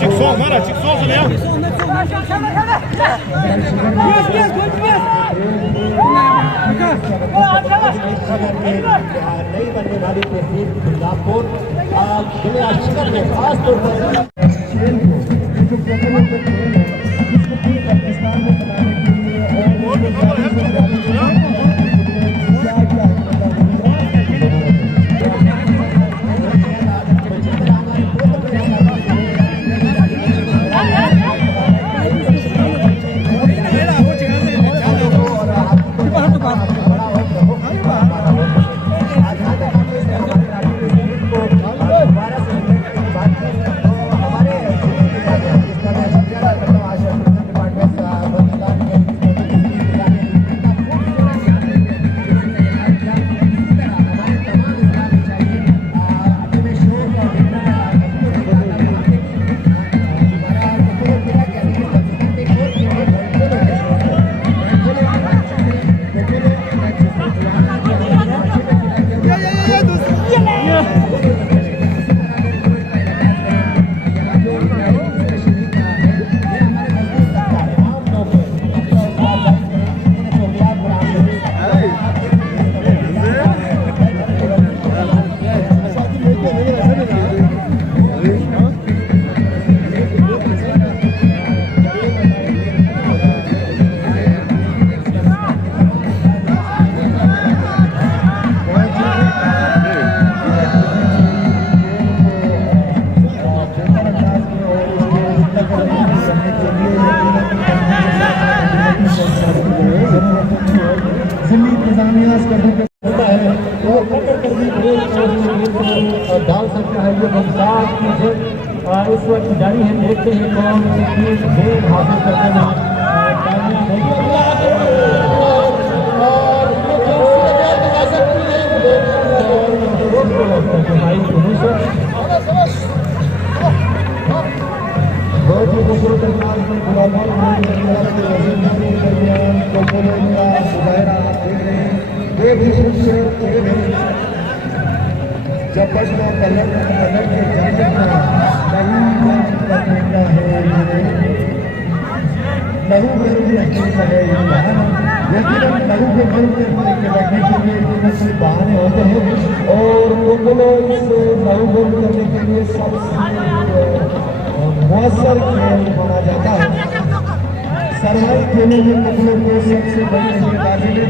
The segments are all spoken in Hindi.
Çıksın bana, çıksın olsun ya. नई बनने वाली तहसील मिर्जापुर जिले अशोक में खास तौर पर पाकिस्तान में बनाने के लिए डाल सकता है ये बंसार इस वक्त जारी है। देखते हैं कौन खेल हासिल करते हैं। बहुत ही खूबसूरत अंदाज में जब बचना पलट के जाने का नहीं करने का है, लहू जरूरी है लेकिन लहू के बल के बैठने के लिए कुछ बहाने होते हैं और मुगलों से लहू बंद करने के लिए सबसे मौसर खेल माना जाता है। सरहद खेलों में मुगलों को सबसे बड़ी जिम्मेदारी में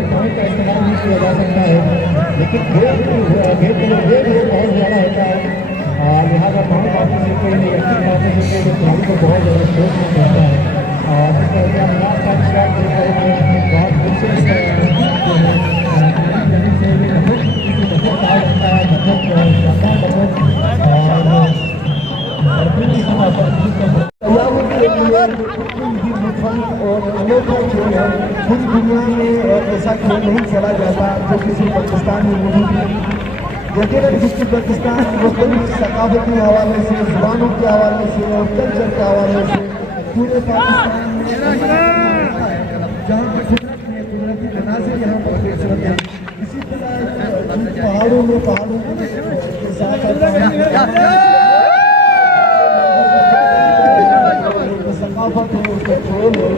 खेल का इस्तेमाल नहीं किया जा सकता है, लेकिन बहुत ज़्यादा होता है। लिहाजा बहुत बातों से कोई नहीं अच्छी बातों से कोई खिलाड़ी को बहुत ज़्यादा स्ट्रोक में रहता है और बहुत विशेष और अनोखा खेल है। पूरी दुनिया में ऐसा खेल नहीं खेला जाता जो किसी पाकिस्तान में नहीं है। लेकिन जिसकी पाकिस्तान मुख्तलिफ सकाफती हवाले से, जुबानों के हवाले से और कल्चर के हवाले से पूरे पाकिस्तान में जहाँ पर कुदरती मनाज़िर यहाँ पर खूबसूरत है। इसी तरह पहाड़ों में के साथ सकाफत है, उसका खेल है।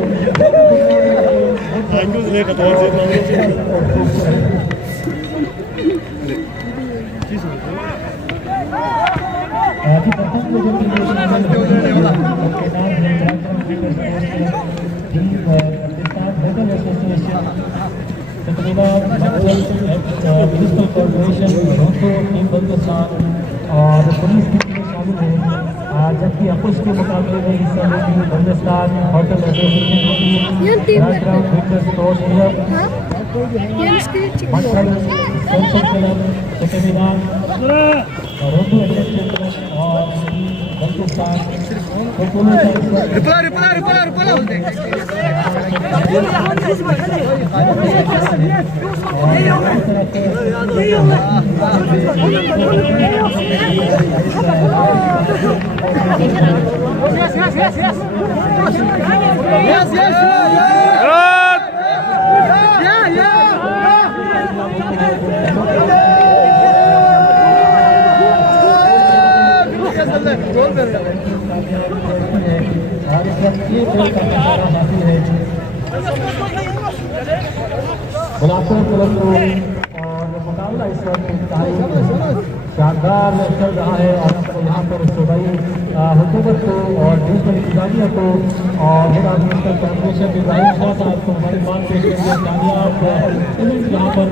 म्यूनिसिपल कॉर्पोरेशन टीम बलुचिस्तान और पुलिस की टीम शामिल है, जबकि अपुष के मुकाबले में हिस्सा लेती है बलुचिस्तान होटल एसोसिएशन की बैकग्राउंड विंटर स्पोर्ट्स क्लब, मठल सेंट्रल क्लब, सेकेंडर और रोटू एडवेंचर क्लब और बलुचिस्तान मुनासिब क्लब को और मुकाबला इस वक्त इंतहाई शानदार चल रहा है और यहाँ पर सूबाई हुकूमत को और डिविजनल इंतजामिया को और म्यूनिसिपल कॉर्पोरेशन इब्राहिम शाह साहब को हमारे मान पेश करके कामयाब यहाँ पर